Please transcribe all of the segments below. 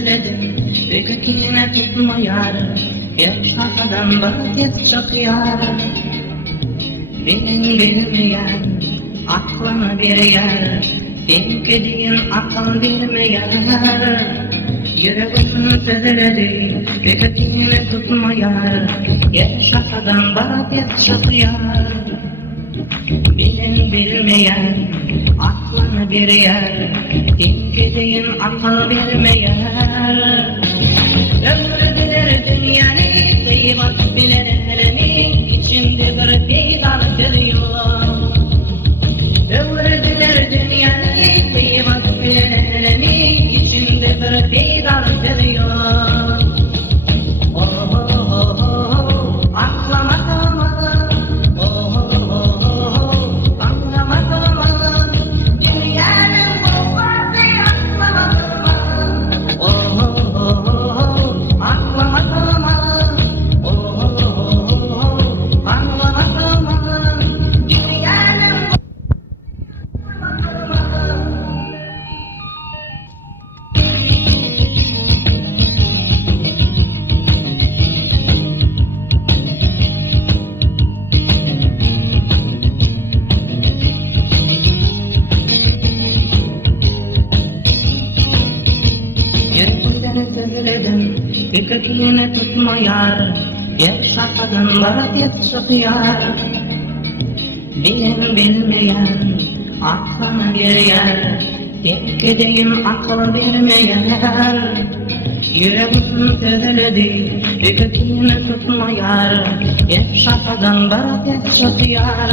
tezeledim, ökekine tutma yar, yaşafadan vaziyet çok yar. Bilmeyen, aklına bir yer, denk edin akıl bilmeyen. Yüreğim tezeledim, ökekine tutma yar, yaşafadan vaziyet çok yar. Bilmeyen, aklına bir yer, denk edin akıl bilmeyen. Ömrüdüler dünyanı, kıymet bilenlerin içinde bir peydar geliyor. Ömrüdüler dünyanı, kıymet bilenlerin içinde bir peydar geliyor. Ökekine tutma yar, yaşafadan vaziyet çok yar. Bilmeyen, aklına bir yer, denk edeyim akıl bilmeyen. Yüreğim tezeledim, ökekine tutma yar, yaşafadan vaziyet çok yar.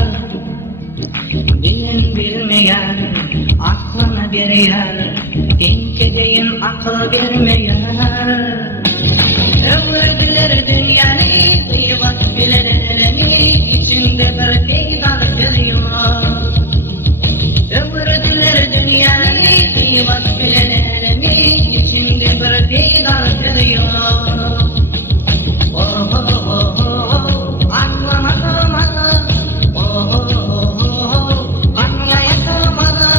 Bilmeyen, aklına bir yer, denk edeyim akıl bilmeyen. Ömrüdüler dünyanı, kıymet bilenlerin içinde bir peydar geliyor. Ömrüdüler dünyanı, kıymet bilenlerin içinde bir peydar geliyor. Oh oh oh oh, aklıma kalmadı. Oh oh oh oh, anlaya kalmadı.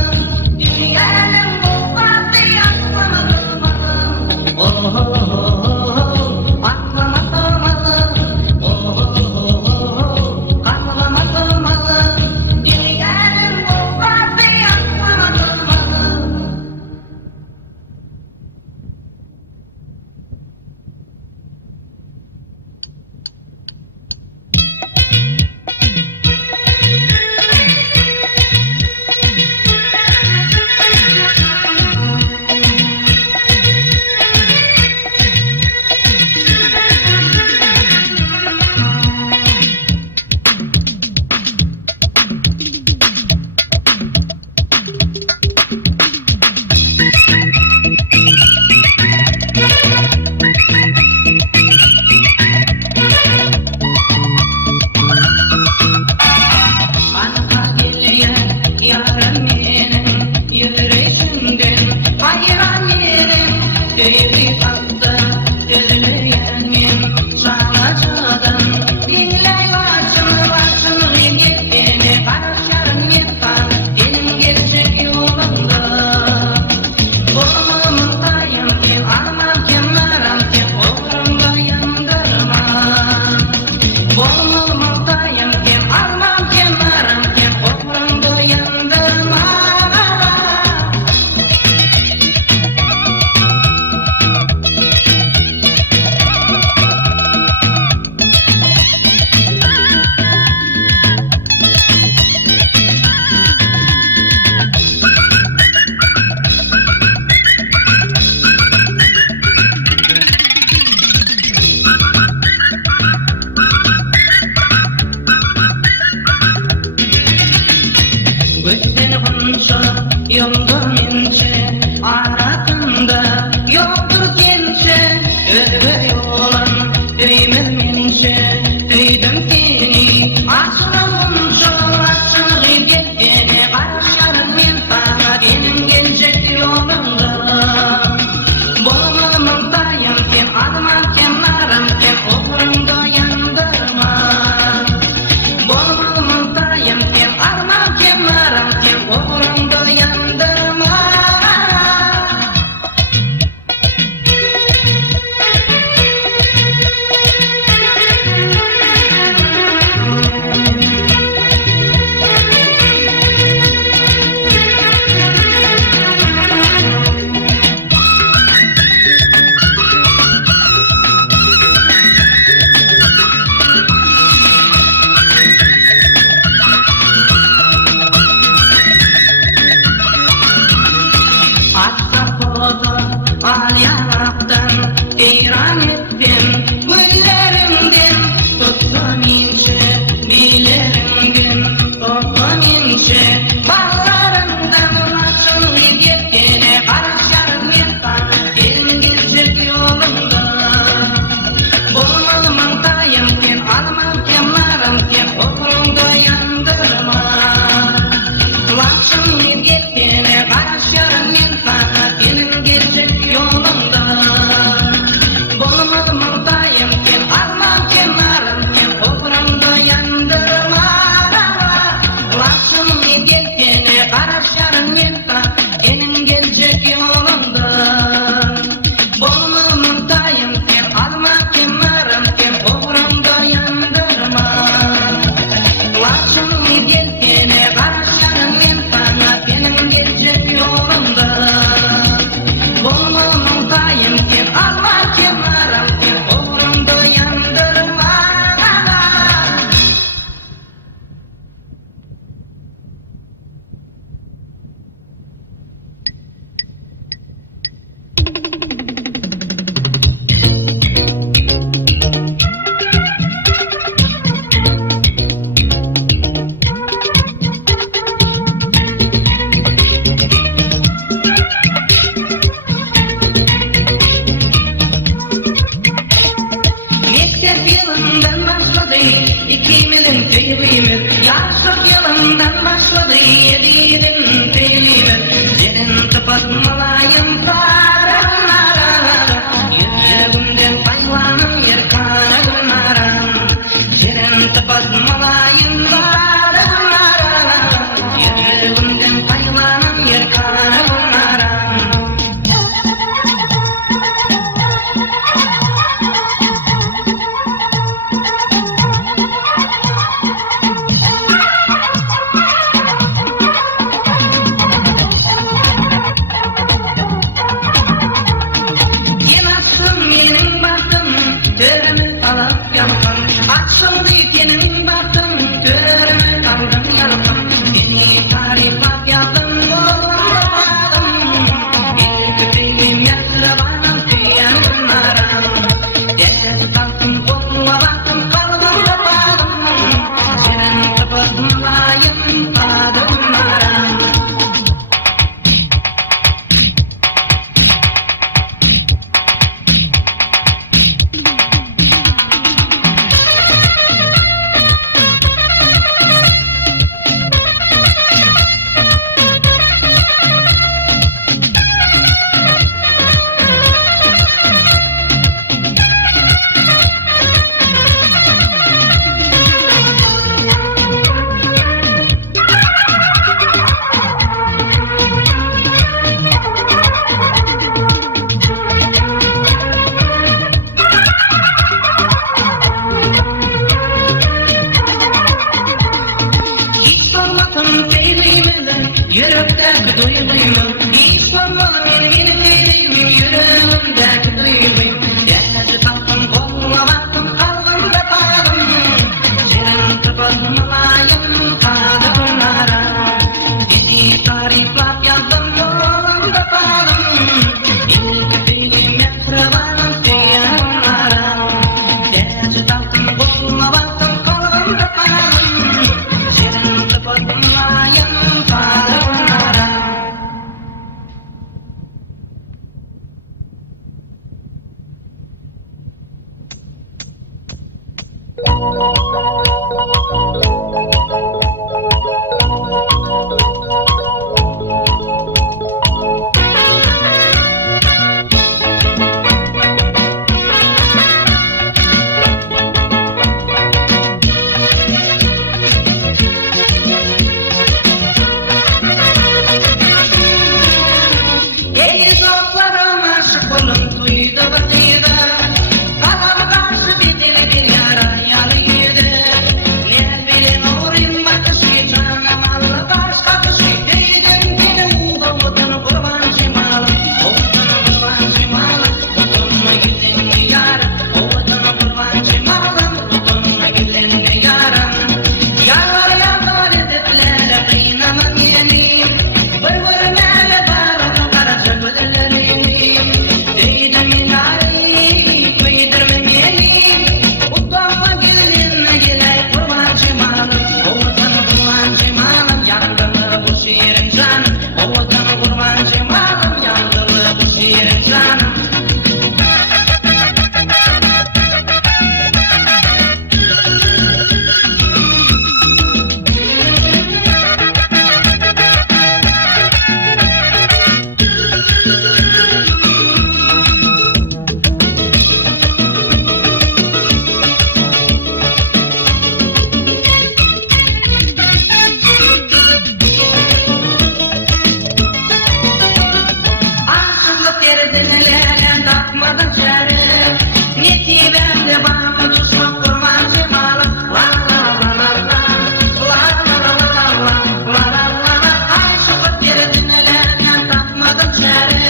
Dünyanın bu vakti aklıma kalmadı. Oh oh oh oh. Yoldan ince, aradığında yoktur gençe. Öyle yolan, öymem ince, öydüm seni. Açılınca, açılın gittiğine, karşarım insana, benim gelecek yolunda. Bolumum dayan kim, adıma kenarım kim, okurum doyandırma. Bolumum dayan kim, adıma kenarım kim, okurum doyandırma. duyma hiç sormalı benim yüreğimdeki duymayım Yerleri taktım koluma baktım kalbim da bağladım Senin tıpırmalayım tadı bunlara Yeni tarifler yazdım yolum da bağladım İlk benim yakırvanım diye onlara Yerleri taktım koluma baktım kalbim da bağladım Senin tıpırmalayım tadı bunlara Deniz otlarım aşık olun duydu bakıydı Kalam karşı bitili bir yara yarıydı Ne bileyim uğrayım bakışı canım allı başka kışı Değdim beni uğdamudun kurbancı malım Uğdun kurbancı malım Uğdunma gidin mi yarım Uğdun kurbancı malım Uğdunma gidin mi yarım Yalvar edipler kıynamam yenim Vır vır mele barım karaca güdüllerini Değdim minari kıydırmam yenim Uğdunma gidin giley kurbancı malım Uğdun kurbancı malım Yandılı bu şiirin canım Uğdun kurbancı malım Yandılı bu şiirin canım Aşıklık yerdinelerle takmadan çare Neti bende bana düşman kurmancı malım La la la la la La la la la la La la la la Aşıklık yerdinelerle takmadan çare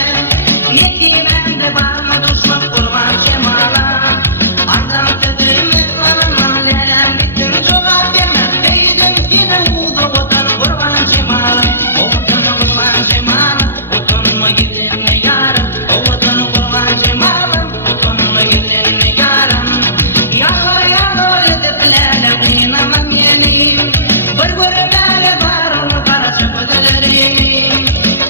Neti bende bana düşman kurmancı malım Ardam tedrimi alım alem Bittim cevap vermez Değdim yine uğdu otan kurbancı malım Otan kurbancı malım Otanıma gidin mi yarım Otan kurbancı malım Otanıma gidin mi yarım Yalvar ediplerle kıynamam yenim Bir görmeli varım karaca güdülerini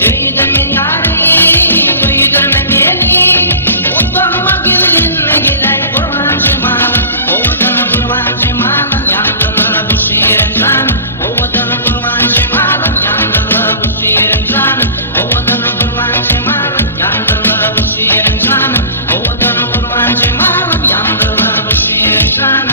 Değdim min yari duydurmam yenim Otanıma gidin mi giley kurbancı malım Otan kurbancı malım Yandılı bu şiirin canım Otan kurbancı malım Yandılı bu şiirin canım Otan kurbancı malım Yandılı bu şiirin canım Otan kurbancı malım Yandılı bu şiirin canım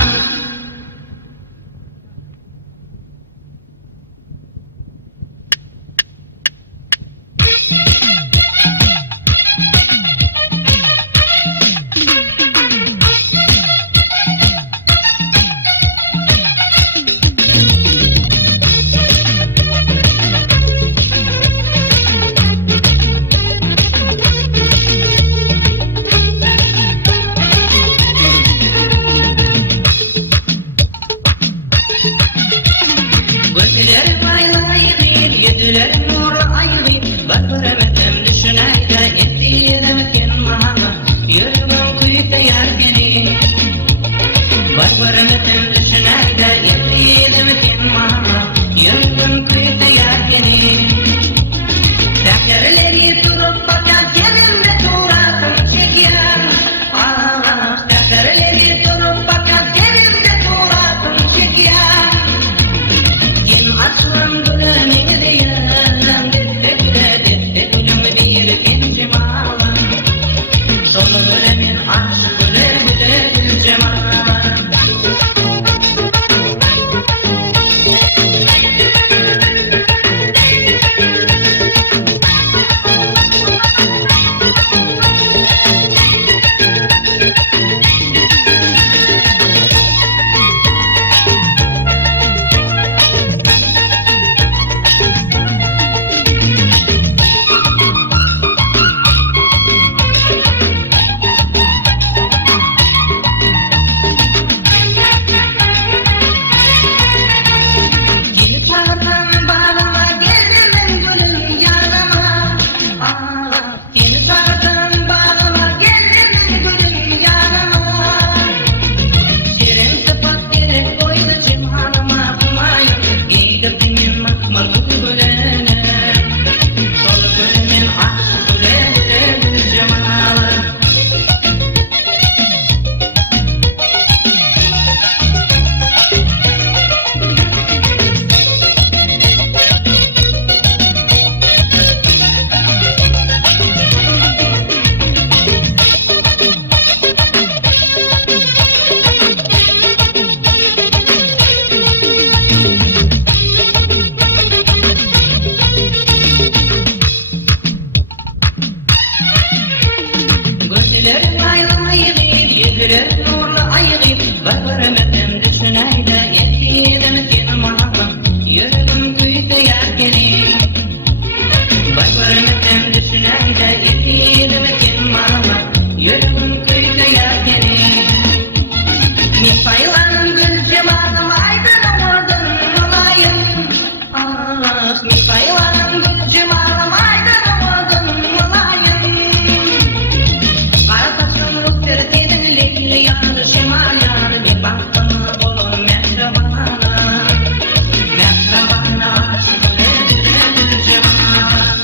Gözleri paylaydı, yedileri nuru ayrı Bakıramadım düşüneyde, ettiğim ken mahana Yürüdüm kuyuda yergeni Bakıramadım düşüneyde, ettiğim ken mahana Yürüdüm kuyuda yergeni Tekerleri durup bakar, gelimde turatım çeker Tekerleri durup bakar, gelimde turatım çeker Yen açılan gülümün diyen Dette güle Güldürür nurlu aygı Barbarımı düşüneyle Yetirim senin manam Yüreğim kuyuda yergeni Barbarımı düşüneyle Yetirim senin manam Yüreğim kuyuda yergeni Min paylanım gül cemalım Aydın ordun olayım Ah min paylanım gül cemalım Aydın ordun olayım Arasın ruh tertedin leyli yanı şimal yanı Bir baktım olun mehrabana Mehrabana aşkı gül cemal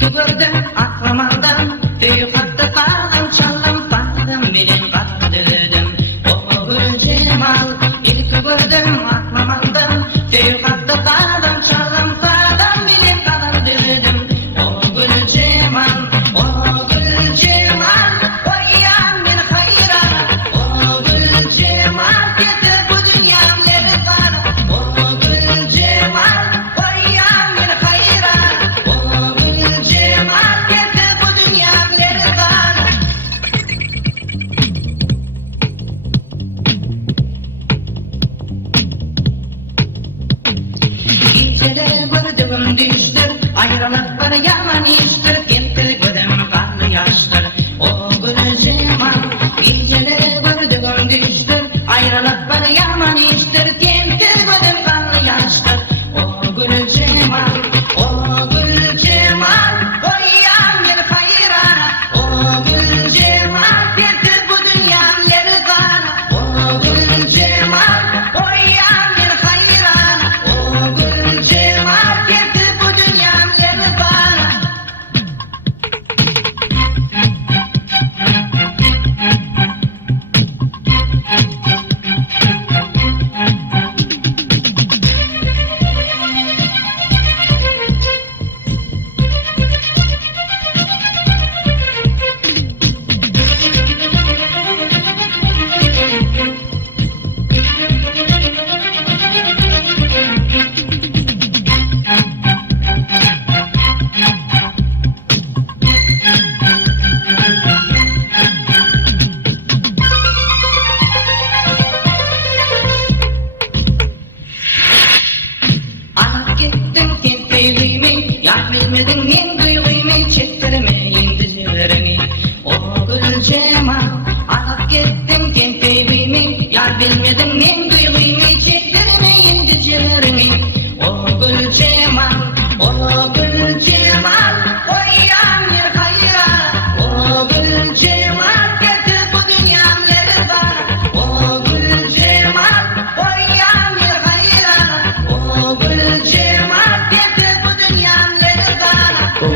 Gördüm aklamanda Büyük hatta kaldım çaldım Kaldım bilin katladım O gül cemal İlk gördüm aklamanda Büyük hatta kaldım çaldım Kaldım bilin katladım O gül cemal O gül cemal Koyyan bin hayra O gül cemal Getir bu dünyamları bana O gül cemal Koyyan bin hayra O gül cemal Getir bu dünyamları bana Geceleri gördüğüm düştür Ayrılıkları yaman iştir Gitti gözüm kanlı yaştır O gül cemal Geceleri gördüğüm düştür Ayrılıkları yaman iştir Gitti gözüm kanlı yaştır O gül cemal O gül cemal Koyyan bir hayrana O gül cemal Getir bu dünyamları bana O gül cemal Koyyan bir hayrana O gül cemal Getir bu dünyamları bana Alıp gittin sen sevdiğimi Yar bilmedin en duygumu Çektirmeyin dizilerimi O gül cemal Alıp gittin sen sevdiğimi Yar bilmedin en duygumu Çektirmeyin dizilerimi O gül cemal O gül cemal Koyyan bir hayra O gül cemal Getir bu dünyamları bana O gül cemal Koyyan bir hayra O gül cemal Getir bu dünyamları bana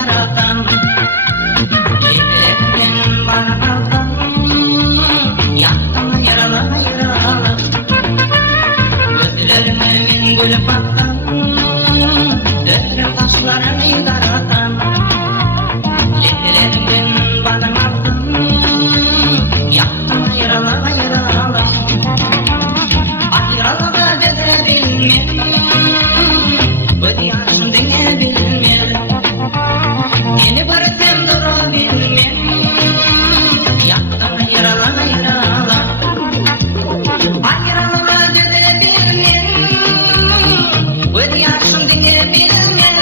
yaratan. Ellerin bana aldan, yaktın yaralı yaralı. Gözlerime min gülüp attan, döküm taşlarını daratan. Ellerin bana aldan, yaktın yaralı yaralı. Ayrılığı dede bilmem, bu diyarın denge bilmem. Yeni bıraktım durabilmem, yaktın yaralı yaralı. Ayrılığı dede bilmem, bu diyarın denge bilmem.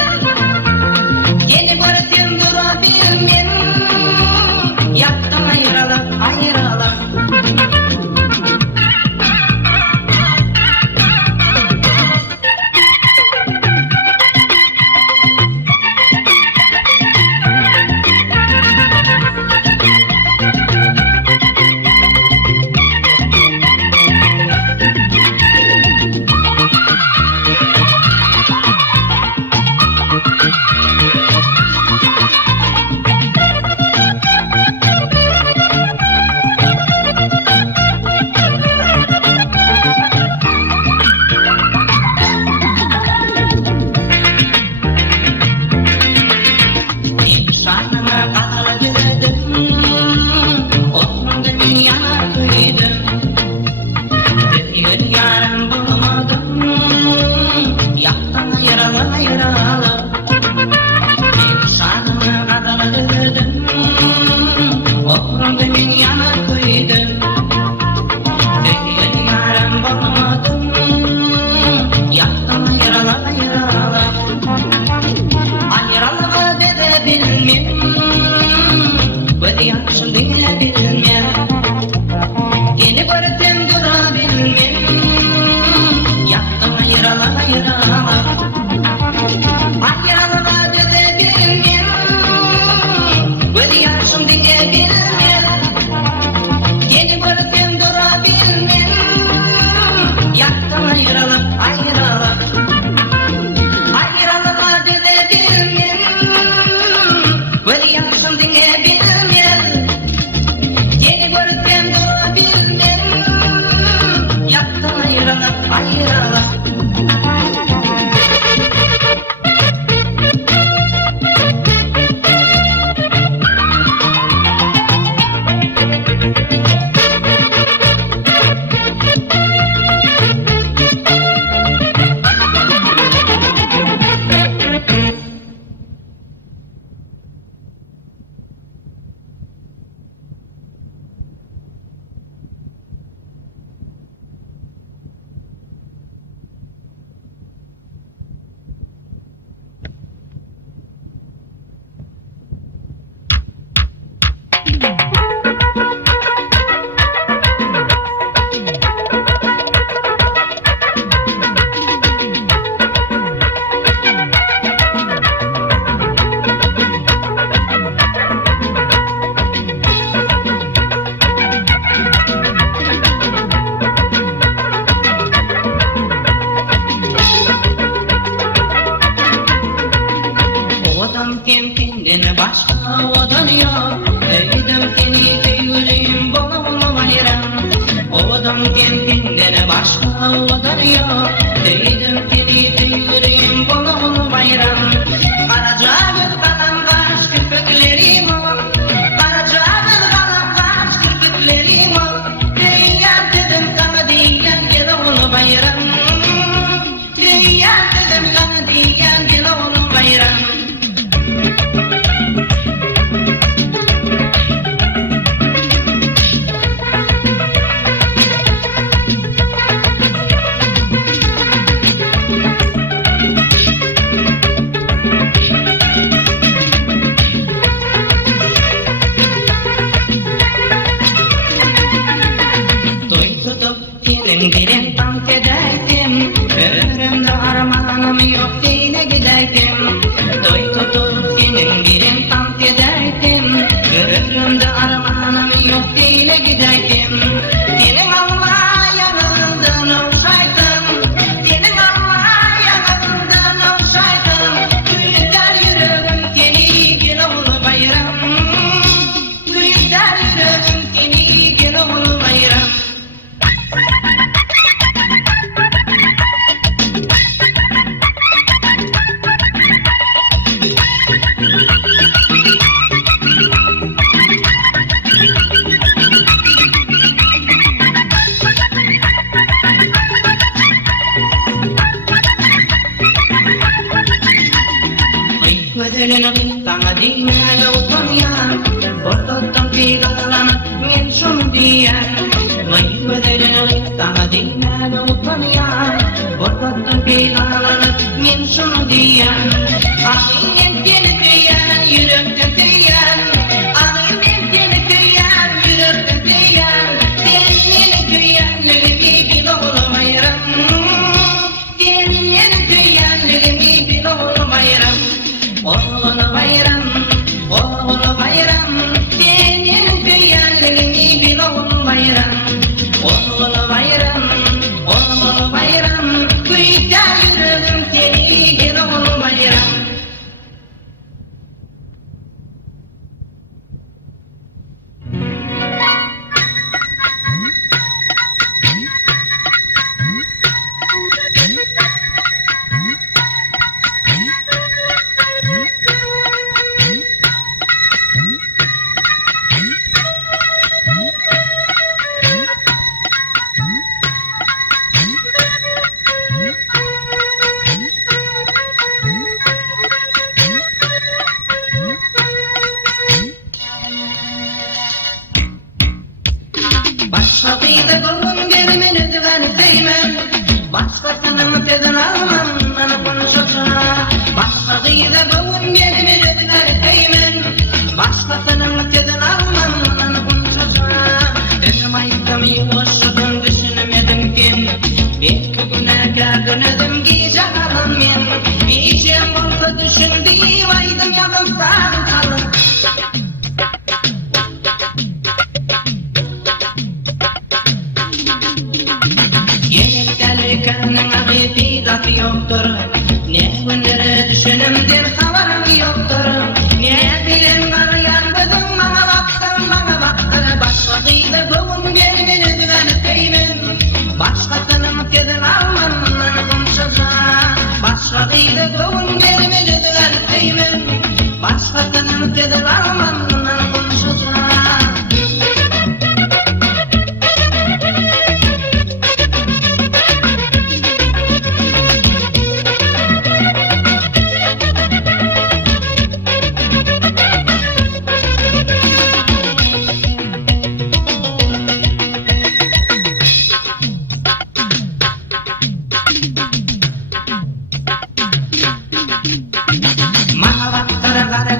Yeni bıraktım durabilmem, yaktın yaralı yaralı. Şarkıma kadar güledim, oturdu dünyana kıydım. Bir yarım bulamadım, yaktın yaralı yaralı. Şarkıma kadar güledim, oturdu dünyana kıydım. Bir yarım bulamadım, yaktın yaralı yaralı. Ayrılığı dede bilmem, bu diyarın denge bilmem. Yeni bıraktım durabilmem, yaktın yaralı yaralı. Ayrılığı dede bilmem, bu diyarın denge bilmem. Yeni bıraktım durabilmem, yaktın yaralı yaralı. Ayrılığı dede bilmem, bu diyarın denge bilmem. Yeni bıraktım durabilmem, yaktın yaralı yaralı. Odam kendinden başka odan yok. Öyledim seni yüreğim bana hayran. Odam kendinden başka odan yok. Öyledim seni yüreğim bana hayran. Karacağız kalan kaç kirpiklerim o. Karacağız kalan kaç kirpiklerim o. Dünya dedim sana diyen gel onu bayram. Dünya dedim sana diyen gel onu bayram. Dilim tam kedaydim, ömrümde armağanım yok dine gideydim. Toy tutup senin Tağa dinle utanyan, ortadan pidalanıp men şunu diyen. Mayı bedereli tağa dinle utanyan, ortadan pidalanıp men şunu diyen. Ağın ettiğini diyen, yürekten diyen. Ağın ettiğini diyen, yürekten diyen. Senin diyenlerimi bil olmayırım. Senin diyenlerimi bil olmayırım. Oğlu bayram, oğlu bayram, senin diyenlerini bil oğlu bayram. Oğlu bayram, oğlu bayram, kuyta yürüdüm seni bil oğlu bayram. Başkasıydı kulun gerimin ödüven değmen. Başkasının tezin almam bana konuşursa. Başkasıydı kulun gerimin ödüven değmen. Başkasının tezin almam bana konuşursa. Benim ayıktım yuvuşudum düşünemedim ki. Bir güne kadınıdım ki şakalım ben. İçim olsa düşündüğüm aydım yanım sağım kalın. Delikanlının akıbidası yoktur. Ne günleri düşünümden haberim yoktur. Ne bileyim arayan kızım bana baktı. Başkasıyla kovun gelmeni düzeneteyim. Başkasının tezin almam bana konuşacak. Başkasıyla kovun gelmeni düzeneteyim. Başkasının tezin almam bana konuşacak.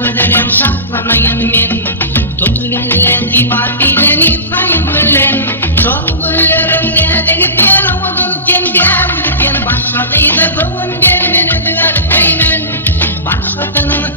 Gözlerim şahlanayan men. Tutulellen dibatilen ifayım güllen. Çok güllerim nedeni pel oğudun kembiyem. Başkasıyla kovun gelmeni düzelteymen. Başkasının